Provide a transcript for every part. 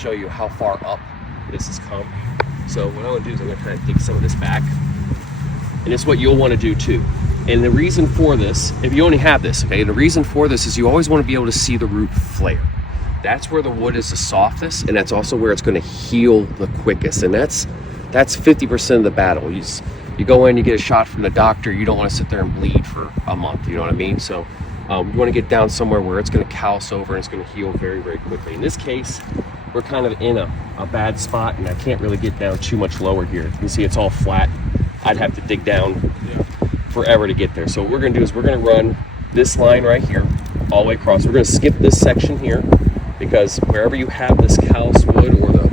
show you how far up this has come. So what I'm gonna do is I'm gonna kind of dig some of this back. And it's what you'll want to do too. And the reason for this, if you only have this, okay, the reason for this is you always want to be able to see the root flare. That's where the wood is the softest, and that's also where it's going to heal the quickest. And that's 50% of the battle. You go in, you get a shot from the doctor, you don't want to sit there and bleed for a month, you know what I mean? So you want to get down somewhere where it's going to callus over and it's going to heal very, very quickly. In this case, we're kind of in a bad spot, and I can't really get down too much lower here. You can see it's all flat. I'd have to dig down forever to get there. So what we're going to do is we're going to run this line right here all the way across. We're going to skip this section here, because wherever you have this callus wood or the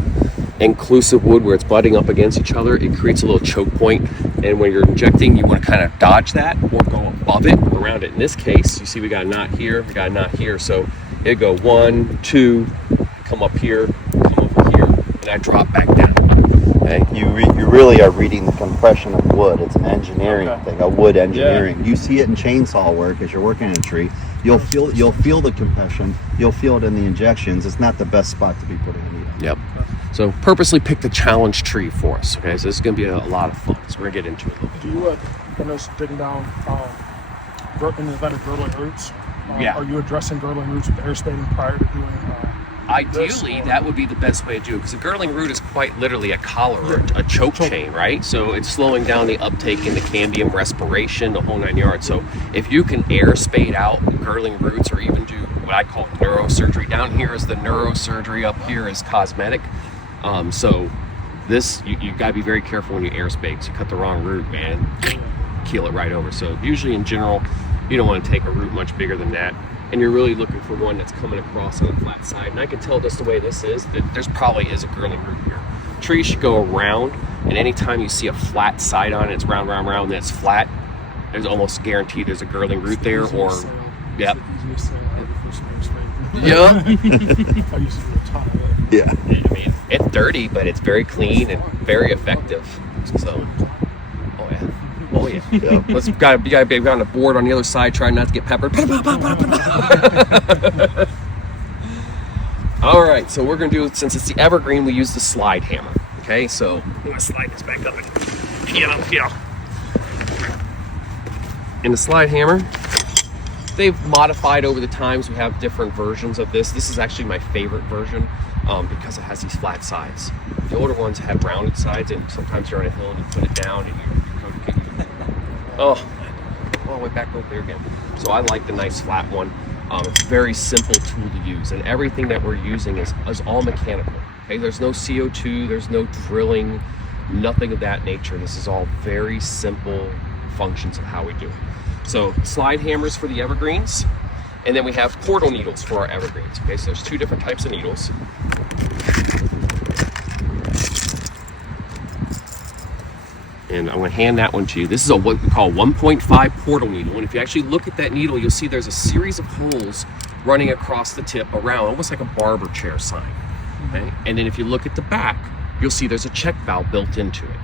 inclusive wood where it's butting up against each other, it creates a little choke point. And when you're injecting, you want to kind of dodge that or go above it, around it. In this case, you see we got a knot here, we got a knot here. So it'd go 1, 2, come up here, come over here, and I drop back down. Okay. You really are reading the compression of wood. It's an engineering thing, a wood engineering. You see it in chainsaw work as you're working in a tree. You'll feel the compression. You'll feel it in the injections. It's not the best spot to be putting a needle. Yep. So purposely picked a challenge tree for us. Okay, so this is going to be a lot of fun. So we're going to get into it a little bit. Do you, when there's digging down, instead of girdling roots, are you addressing girdling roots with air spading prior to doing Ideally, that would be the best way to do it, because a girdling root is quite literally a collar or a choke chain, right? So it's slowing down the uptake in the cambium, respiration, the whole 9 yards. So if you can air spade out girdling roots, or even do what I call neurosurgery. Down here is the neurosurgery, up here is cosmetic. So this, you gotta be very careful when you air spade, because you cut the wrong root, man, keel it right over. So usually in general, you don't want to take a root much bigger than that. And you're really looking for one that's coming across on the flat side. And I can tell just the way this is that there's probably is a girdling root here. Trees should go around, and anytime you see a flat side on it, it's round, round, round, and it's flat, there's almost guaranteed there's a girdling root there, or, yep. Yeah. Yeah. I mean, it's dirty, but it's very clean and very effective. So, oh yeah. Yeah. You gotta be on the board on the other side, trying not to get peppered. All right, so we're gonna do, since it's the evergreen, we use the slide hammer. Okay, so I'm gonna slide this back up and get up here. And the slide hammer, they've modified over the times. We have different versions of this. This is actually my favorite version because it has these flat sides. The older ones have rounded sides, and sometimes you're on a hill and you put it down and you're all the way back over there again. So I like the nice flat one. It's a very simple tool to use, and everything that we're using is all mechanical. Okay, there's no CO2, there's no drilling, nothing of that nature. This is all very simple functions of how we do it. So slide hammers for the evergreens, and then we have portal needles for our evergreens. Okay, so there's 2 different types of needles. And I'm going to hand that one to you. This is what we call 1.5 portal needle. And if you actually look at that needle, you'll see there's a series of holes running across the tip around, almost like a barber chair sign. Okay? And then if you look at the back, you'll see there's a check valve built into it.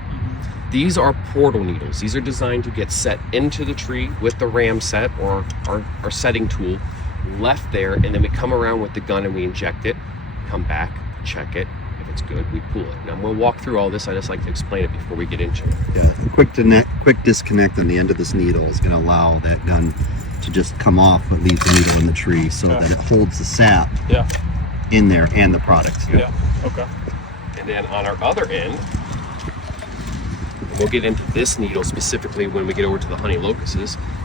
These are portal needles. These are designed to get set into the tree with the ram set or our setting tool left there, and then we come around with the gun and we inject it, come back, check it. If it's good, we pull it. Now we'll walk through all this. I just like to explain it before we get into it. Yeah, quick disconnect on the end of this needle is going to allow that gun to just come off, but leave the needle in the tree so that it holds the sap in there and the product. Yeah. Okay. And then on our other end, and we'll get into this needle specifically when we get over to the honey locusts.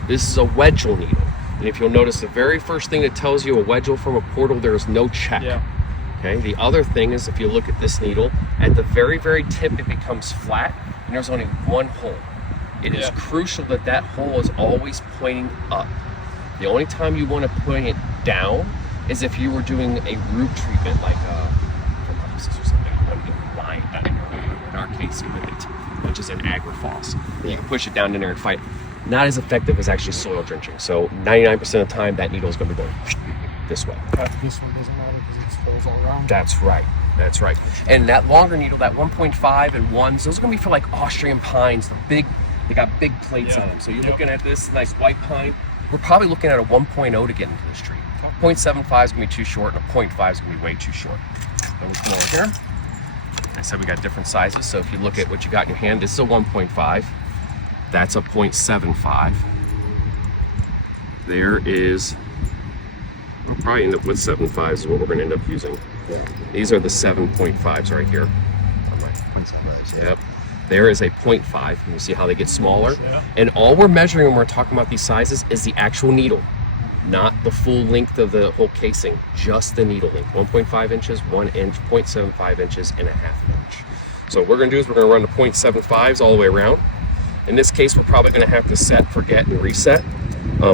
This is a wedgel needle. And if you'll notice, the very first thing that tells you a wedgel from a portal, there is no check. Yeah. Okay. The other thing is, if you look at this needle, at the very, very tip, it becomes flat, and there's only one hole. It is crucial that that hole is always pointing up. The only time you want to point it down is if you were doing a root treatment, like or something, line, in our case, which is an agrifos. You can push it down in there and fight. Not as effective as actually soil drenching. So 99% of the time, that needle is going to be going this way. This one doesn't matter because it fills all around. That's right. That's right. And that longer needle, that 1.5 and 1s, those are going to be for like Austrian pines. They got big plates on them. So you're looking at this nice white pine. We're probably looking at a 1.0 to get into this tree. 0.75 is going to be too short, and a 0.5 is going to be way too short. Then we come over here. I said we got different sizes, so if you look at what you got in your hand, this is a 1.5. That's a 0.75. There is, we'll probably end up with 7.5s is what we're going to end up using. These are the 7.5s right here. Yep. There is a 0.5. You see how they get smaller? Yeah. And all we're measuring when we're talking about these sizes is the actual needle, not the full length of the whole casing, just the needle length. 1.5 inches, 1 inch, 0.75 inches, and a half an inch. So what we're going to do is we're going to run the 0.75s all the way around. In this case, we're probably going to have to set, forget, and reset.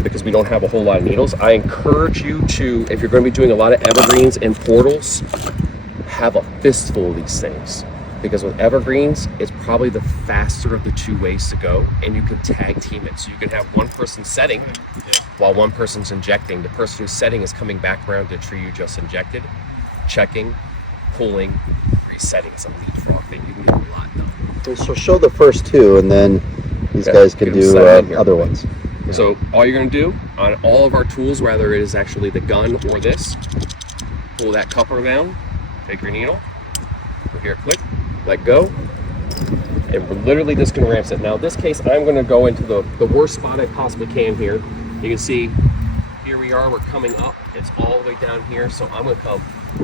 Because we don't have a whole lot of needles. I encourage you to, if you're going to be doing a lot of evergreens and portals, have a fistful of these things. Because with evergreens, it's probably the faster of the two ways to go, and you can tag team it. So you can have one person setting while one person's injecting. The person who's setting is coming back around to the tree you just injected, checking, pulling, resetting. It's a leapfrog thing. You can get a lot done. So show the first two, and then these guys can do other ones. So all you're going to do on all of our tools, whether it is actually the gun or this, pull that coupler down, take your needle, go here, click, let go, and we're literally just going to ramp it. Now in this case, I'm going to go into the worst spot I possibly can here. You can see, here we are, we're coming up, it's all the way down here, so I'm going to come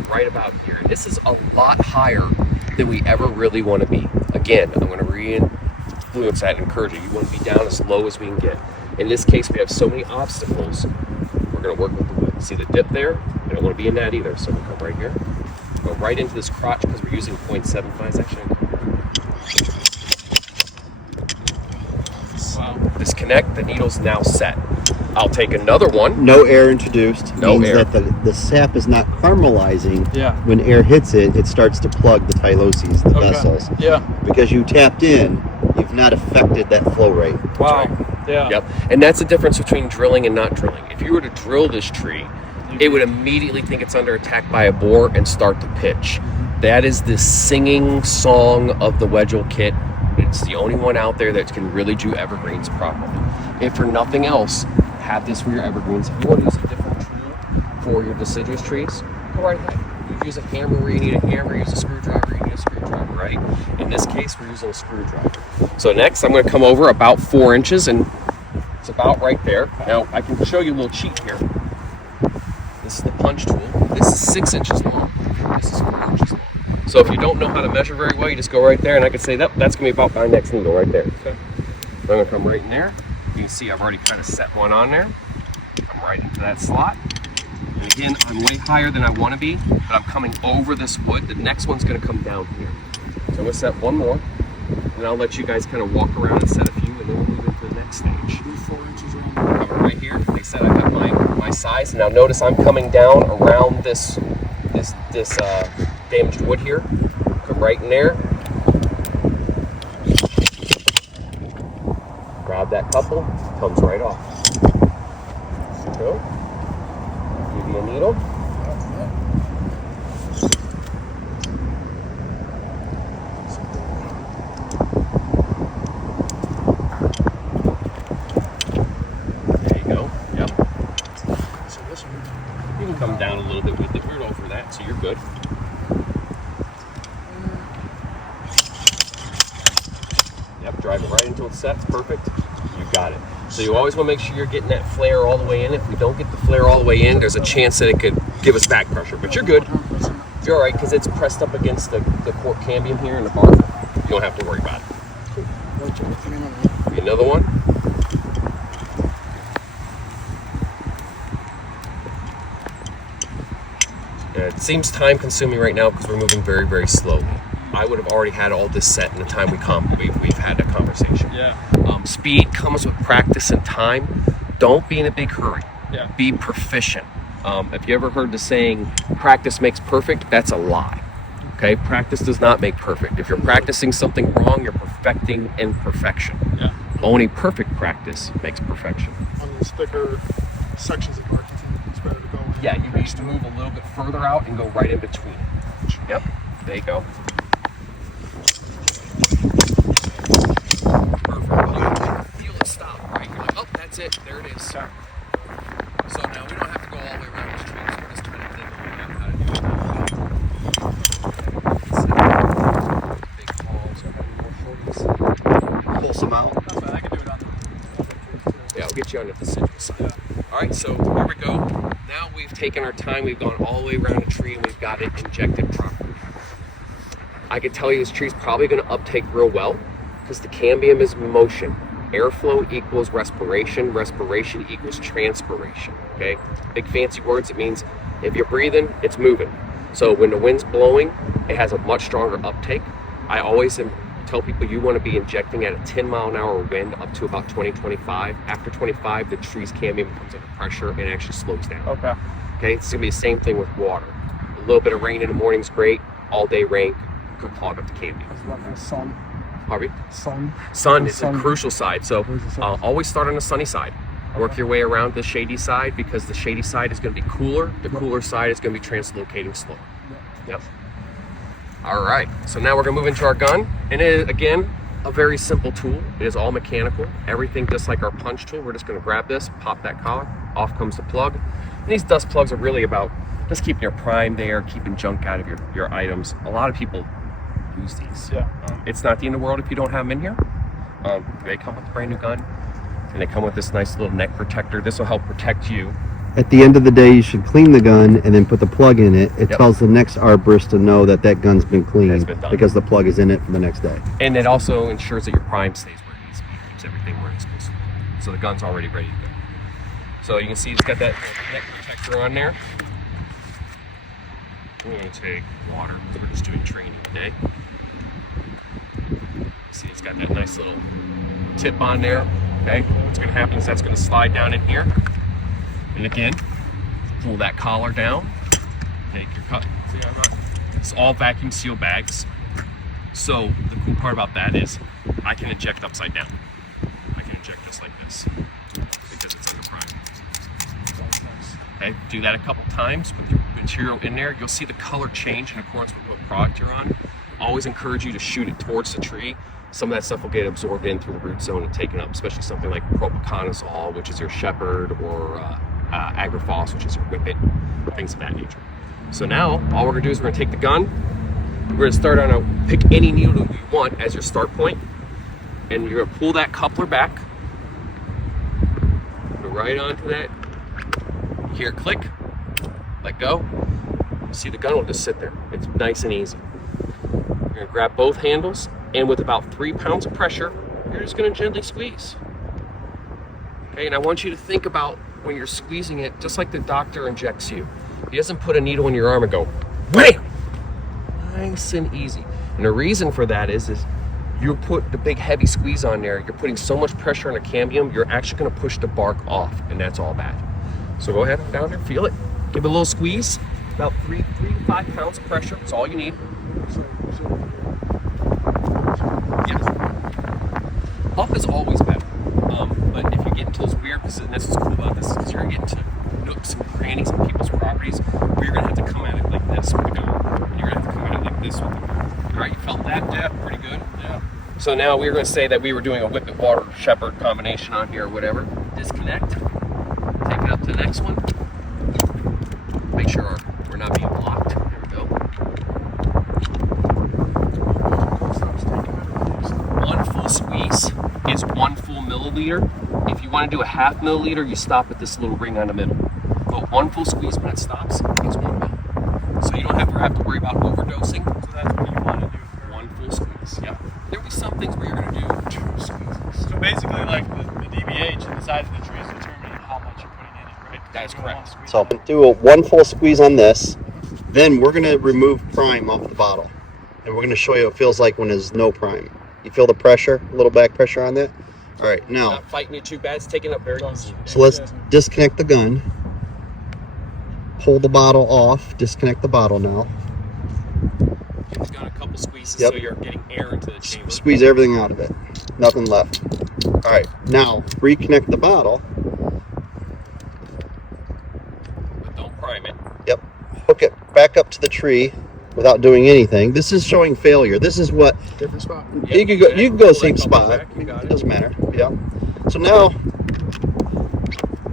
right about here. This is a lot higher than we ever really want to be. Again, I'm going to re-influence that and encourage you. You want to be down as low as we can get. In this case, we have so many obstacles, we're going to work with the wood. See the dip there? I don't want to be in that either, so we'll come right here. Go right into this crotch because we're using 0.75s actually. Wow. Disconnect, the needle's now set. I'll take another one. No air introduced. No means air. That the sap is not caramelizing. Yeah. When air hits it, it starts to plug the tyloses, the vessels. Yeah. Because you tapped in, you've not affected that flow rate. Wow. Yeah. Yep. And that's the difference between drilling and not drilling. If you were to drill this tree, it would immediately think it's under attack by a boar and start to pitch. That is the singing song of the Wedgel kit. It's the only one out there that can really do evergreens properly. If for nothing else, have this for your evergreens. If you want to use a different tool for your deciduous trees, go right ahead. You use a hammer where you need a hammer, use a screwdriver, you need a screwdriver, right? In this case, we're using a screwdriver. So next, I'm going to come over about 4 inches, and it's about right there. Now, I can show you a little cheat here. This is the punch tool. This is 6 inches long. This is 4 inches long. So if you don't know how to measure very well, you just go right there, and I can say that's going to be about my next needle right there. Okay. So I'm going to come right in there. You can see I've already kind of set one on there. Come right into that slot. And again, I'm way higher than I want to be, but I'm coming over this wood. The next one's going to come down here. So I'm going to set one more, and I'll let you guys kind of walk around and set a few, and then we'll move into the next stage. 4 inches around. Cover right here. They said I got my size. Now notice I'm coming down around this damaged wood here. Come right in there. Grab that couple. Comes right off. Go. Give you a needle. There you go. Yep. So this one, You can come down a little bit with it. We're over that, so you're good. Yep, drive it right until it's set. It's perfect. You got it. So you always want to make sure you're getting that flare all the way in. If we don't get the flare all the way in, there's a chance that it could give us back pressure. But you're good. You're all right because it's pressed up against the cork cambium here in the bark. You don't have to worry about it. Another one. It seems time consuming right now because we're moving very, very slowly. I would have already had all this set in the time we've had a conversation. Yeah. Speed comes with practice and time. Don't be in a big hurry. Yeah. Be proficient. If you ever heard the saying, practice makes perfect, that's a lie. Okay? Practice does not make perfect. If you're practicing something wrong, you're perfecting imperfection. Yeah. Only perfect practice makes perfection. On these thicker sections of bark, it's better to go in. Yeah, you need to move a little bit further out and go right in between. Yep, there you go. Perfect. Feel it stop, right? You're like, oh, that's it. There it is. So now we don't have to go all the way around this tree. So we're just trying to think about how to do it. trust you on the deciduous side. All right, so here we go. Now we've taken our time. We've gone all the way around the tree and we've got it injected properly. I can tell you this tree's probably going to uptake real well because the cambium is motion. Airflow equals respiration. Respiration equals transpiration. Okay, big fancy words. It means if you're breathing, it's moving. So when the wind's blowing, it has a much stronger uptake. I always tell people you want to be injecting at a 10-mile-an-hour wind up to about 20, 25. After 25, the tree's cambium comes under pressure and actually slows down. Okay, it's gonna be the same thing with water. A little bit of rain in the morning is great. All day rain could clog up the cambium. Sun. Harvey? Sun is a crucial side. So always start on the sunny side. Work your way around the shady side because the shady side is going to be cooler. The cooler side is going to be translocating slower. Yep. All right. So now we're going to move into our gun. And it is, again, a very simple tool. It is all mechanical. Everything just like our punch tool. We're just going to grab this, pop that collar. Off comes the plug. And these dust plugs are really about just keeping your prime there, keeping junk out of your items. A lot of people use these. It's not the end of the world if you don't have them in here. They come with a brand new gun. And they come with this nice little neck protector. This will help protect you. At the end of the day, you should clean the gun and then put the plug in it. It tells the next arborist to know that that gun's been cleaned because the plug is in it for the next day. And it also ensures that your prime stays where it needs to be. It keeps everything where it's supposed to be. So the gun's already ready to go. So you can see it's got that neck protector on there. We're going to take water because we're just doing training today. See, it's got that nice little tip on there. Okay, what's going to happen is that's going to slide down in here. And again, pull that collar down. Take your cut. It's all vacuum seal bags. So the cool part about that is I can inject upside down. I can inject just like this because it's under prime. Okay, do that a couple times with your material in there. You'll see the color change in accordance with what product you're on. Always encourage you to shoot it towards the tree. Some of that stuff will get absorbed in through the root zone and taken up, especially something like propiconazole, which is your shepherd, or agrifos, which is your whippet, things of that nature. So now, all we're gonna do is we're gonna take the gun, we're gonna start on pick any needle you want as your start point, and you're gonna pull that coupler back, go right onto that, here, click, let go. See, the gun will just sit there. It's nice and easy. You're gonna grab both handles, and with about 3 pounds of pressure, you're just gonna gently squeeze. Okay, and I want you to think about when you're squeezing it, just like the doctor injects you. He doesn't put a needle in your arm and go, wham! Nice and easy. And the reason for that is you put the big heavy squeeze on there, you're putting so much pressure on the cambium, you're actually gonna push the bark off, and that's all bad. So go ahead, down there, feel it. Give it a little squeeze, about 3 to 5 pounds of pressure, that's all you need. Yes. Up is always better, but if you get into those weird positions, that's what's cool about this, is you're gonna get into nooks and crannies on people's properties where you're gonna have to come at it like this with the gun, and you're gonna have to come at it like this with the gun. All right, you felt that? Yeah, pretty good. Yeah. So now we were gonna say that we were doing a whippet water shepherd combination on here or whatever. Disconnect, take it up to the next one. Make sure we're not being blocked. There we go. One full squeeze is 1 full milliliter. If you want to do a half milliliter, you stop at this little ring on the middle. But 1 full squeeze when it stops is 1 mil. So you don't have to worry about overdosing. So that's what you want to do. 1 full squeeze. Yeah. There'll be some things where you're going to do 2 squeezes. So basically, like the DBH and the size of the tree is determining how much you're putting in it, right? That is correct. So do a 1 full squeeze on this. Then we're going to remove prime off the bottle. And we're going to show you what it feels like when there's no prime. You feel the pressure, a little back pressure on that? All right, now. Not fighting it too bad. It's taking up very easy. So let's disconnect the gun. Pull the bottle off. Disconnect the bottle now. You've got a couple squeezes, Yep. so you're getting air into the chamber. Squeeze everything out of it. Nothing left. All right, now reconnect the bottle. But don't prime it. Yep. Hook it back up to the tree without doing anything. This is showing failure. This is what Different spot. you can go. You can go Pull same that couple spot. back, you got It it. doesn't matter. Yeah. So now,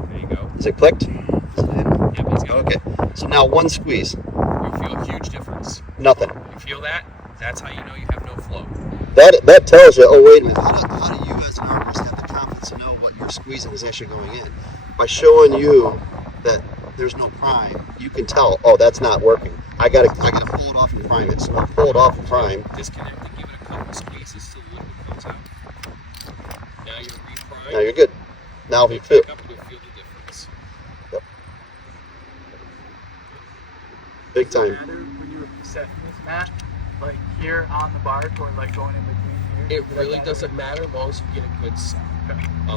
There you go. is it clicked? Yep, he's got it. Okay. So now 1 squeeze. You feel a huge difference. Nothing. You feel that? That's how you know you have no flow. That tells you. Oh wait a minute. How do you as an arborist have the confidence to know what you're squeezing? squeezing is actually going in. By showing you that there's no prime, you can tell, oh, that's not working. I gotta pull it off and prime it. So I'll pull it off and prime. Disconnect it, give it a couple squeezes so the liquid comes out. Now you're reprimed. Now you're good. Now if you feel. You'll feel the difference. Yep. Big time. Matter when you set this mat, like here on the bark or like going in between here? It really doesn't matter as long as you get a good set.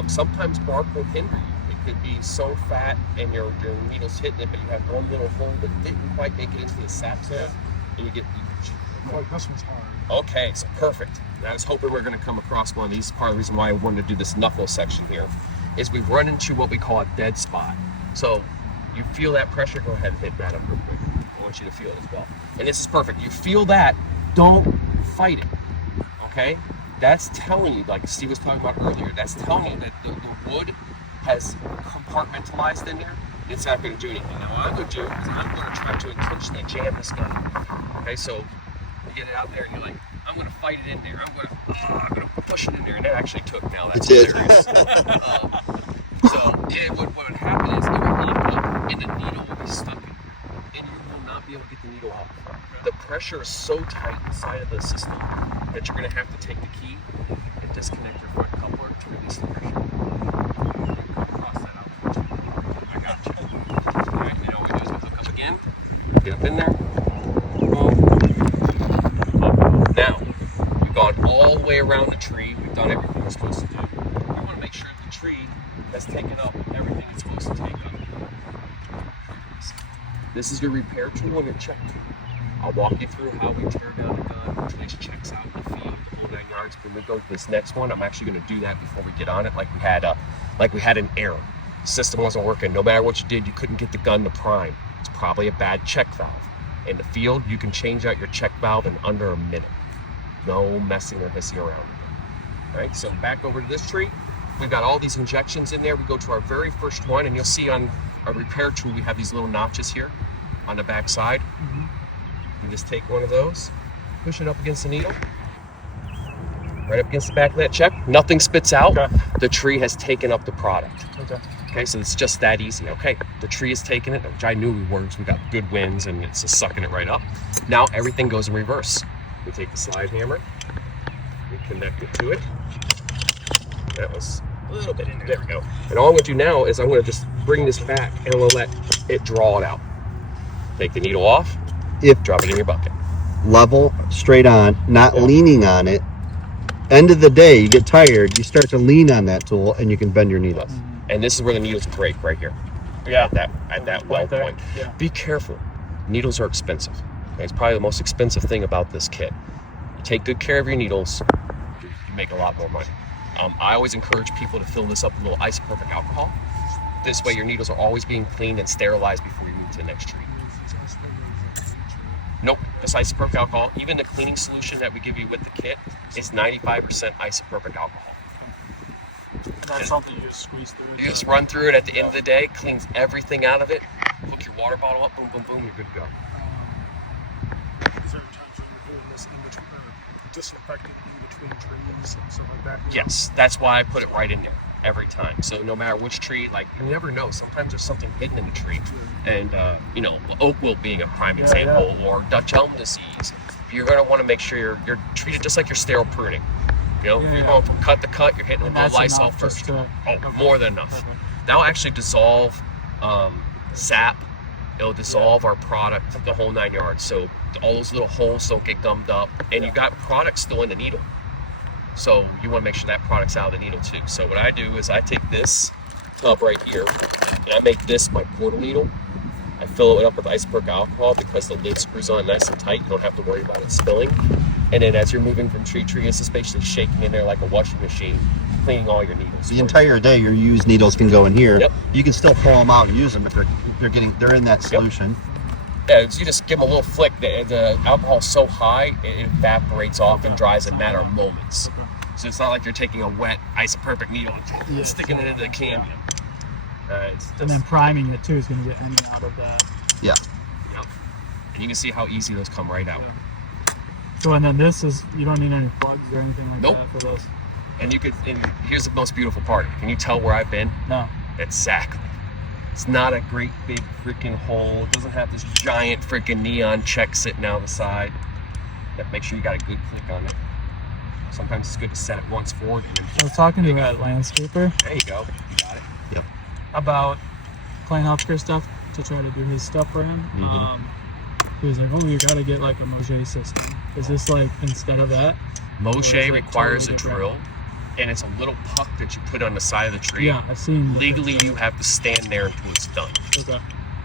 Sometimes bark will hinder you. It could be so fat and your needle's hitting it, but you have one little hole that didn't quite make it into the sap zone, and you get leakage. Like this one's hard. Okay, so perfect. I was hoping we were going to come across one of these. Part of the reason why I wanted to do this knuckle section here is we've run into what we call a dead spot. So you feel that pressure, go ahead and hit that up real quick. I want you to feel it as well. And this is perfect. You feel that, don't fight it, okay? That's telling you, like Steve was talking about earlier, that's telling you that the wood has compartmentalized in there. It's not going to do anything. Now what I'm going to do is I'm going to try to intentionally jam this gun. Okay, so you get it out there and you're like, I'm going to fight it in there. I'm going to push it in there, and that actually took. Now that's hilarious. So what would happen is it would lock up, and the needle will be stuck, and you will not be able to get the needle out. The pressure is so tight inside of the system that you're going to have to take the key and disconnect your front coupler to release the pressure. Cross that out. I got you. All right, you know what we do is we hook up again, get up in there. Now, we've gone all the way around the tree. We've done everything we're supposed to do. We want to make sure the tree has taken up everything it's supposed to take up. This is your repair tool and your check tool. I'll walk you through how we tear down the gun, which makes checks out in the field, the whole 9 yards. When we go to this next one, I'm actually going to do that before we get on it, like we had an error. The system wasn't working. No matter what you did, you couldn't get the gun to prime. It's probably a bad check valve. In the field, you can change out your check valve in under a minute. No messing or hissing around with it. All right, so back over to this tree. We've got all these injections in there. We go to our very first one, and you'll see on our repair tool, we have these little notches here on the back side. You just take one of those, push it up against the needle, right up against the back of that check. Nothing spits out. Okay. The tree has taken up the product. Okay, so it's just that easy. Okay, the tree has taken it, which I knew we were because we got good winds and it's just sucking it right up. Now everything goes in reverse. We take the slide hammer, we connect it to it. That was a little bit in there. There we go. And all I'm going to do now is I'm going to just bring this back and I'm going to let it draw it out. Take the needle off, drop it in your bucket. Level, straight on, not leaning on it. End of the day, you get tired, you start to lean on that tool and you can bend your needles. And this is where the needles break, right here. Yeah. At that well point. Yeah. Be careful. Needles are expensive. Okay, it's probably the most expensive thing about this kit. You take good care of your needles, you make a lot more money. I always encourage people to fill this up with a little isopropyl alcohol. This way your needles are always being cleaned and sterilized before you move to the next tree. Nope, just isopropyl alcohol. Even the cleaning solution that we give you with the kit is 95% isopropyl alcohol. That's something you just squeeze through. You just run through it at the end of the day, cleans everything out of it, hook your water bottle up, boom, boom, boom, you're good to go. Is there times when you're doing this in between, or disinfecting in between trees and stuff like that? Yes, that's why I put it right in there every time. So no matter which tree, like you never know. Sometimes there's something hidden in the tree, and oak wilt being a prime example, or Dutch elm disease. You're going to want to make sure you're treated just like you're sterile pruning. You're going from cut to cut. You're hitting with the Lysol first. More than enough. That'll actually dissolve sap. It'll dissolve our product, the whole 9 yards. So all those little holes don't get gummed up, and you've got product still in the needle. So you want to make sure that product's out of the needle too. So what I do is I take this tub right here, and I make this my portal needle. I fill it up with isopropyl alcohol because the lid screws on nice and tight. You don't have to worry about it spilling. And then as you're moving from tree to tree, it's just basically shaking in there like a washing machine, cleaning all your needles. The entire day, your used needles can go in here. Yep. You can still pull them out and use them if they're in that solution. Yeah, so you just give them a little flick. The alcohol's so high, it evaporates off and dries in a matter of moments. So it's not like you're taking a wet isopropyl needle and sticking it into the can. And then priming it too is going to get any out of that. Yeah. Yep. And you can see how easy those come right out. Yeah. So and then this is, you don't need any plugs or anything like that for those? And you could. And here's the most beautiful part. Can you tell where I've been? No. Exactly. It's not a great big freaking hole. It doesn't have this giant freaking neon check sitting down the side. You have to make sure you got a good click on it. Sometimes it's good to set it once forward. And then I was talking to that landscaper. there you go. You got it. Yep. About playing healthcare stuff to try to do his stuff for him. He was like, "Oh, you gotta get like a Moshe system. Is this like instead of that?" Moshe like requires totally a different. drill, and it's a little puck that you put on the side of the tree. Yeah, I've seen. Legally, you have to stand there until it's done. Okay.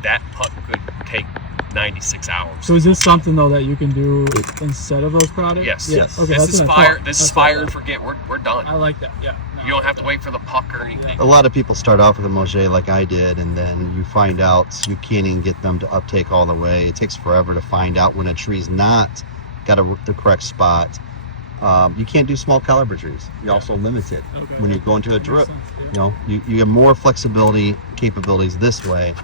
That puck could take 96 hours. So is this something though that you can do instead of those products? Yes. Yes. Okay, This that's is what I fire. thought. This is That's what I fire and thought. forget. We're done. I like that. Yeah. No, You don't have to wait for the puck or anything. A lot of people start off with a Moshe like I did, and then you find out you can't even get them to uptake all the way. It takes forever to find out when a tree's not got the correct spot. You can't do small caliber trees. You're also limited Okay. when you go into a drip. Makes sense, yeah. You know, you have more flexibility capabilities this way,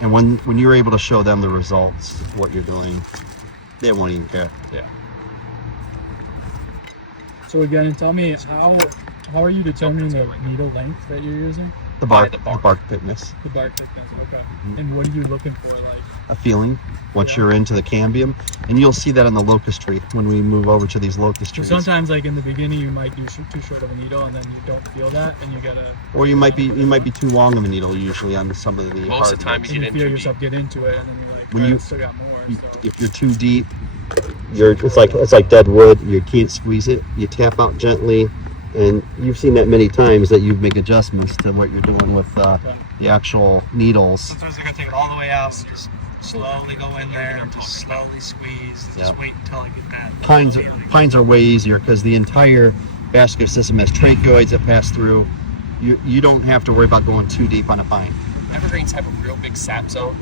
and when you're able to show them the results of what you're doing, they won't even care. Yeah. So again, tell me how are you determining the needle length that you're using? The By bark, the the bark. bark thickness, The bark thickness. Okay. And what are you looking for? Like. a feeling once Yeah. you're into the cambium, and you'll see that on the locust tree when we move over to these locust So trees. sometimes, like in the beginning, you might do too short of a needle, and then you don't feel that, and you gotta. Or you might be too long of a needle usually on some of the Most of the time hardwoods. you And get you feel into yourself get into it, and then you're like, When "Oh, you- I still got more." So. If you're too deep, it's like dead wood. You can't squeeze it. You tap out gently, and you've seen that many times that you make adjustments to what you're doing with the actual needles. Sometimes I gotta take it all the way out and just slowly go in there and just slowly squeeze. And just Yeah. wait until I get that. Pines are way easier because the entire vascular system has tracheoids that pass through. You don't have to worry about going too deep on a pine. Evergreens have a real big sap zone.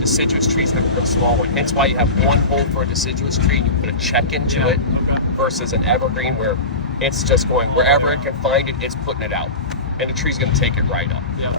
Deciduous trees have a real small one. Hence why you have one hole for a deciduous tree and you put a check into Yeah, it okay. versus an evergreen where it's just going wherever it can find it, it's putting it out. And the tree's going to take it right up. Yeah.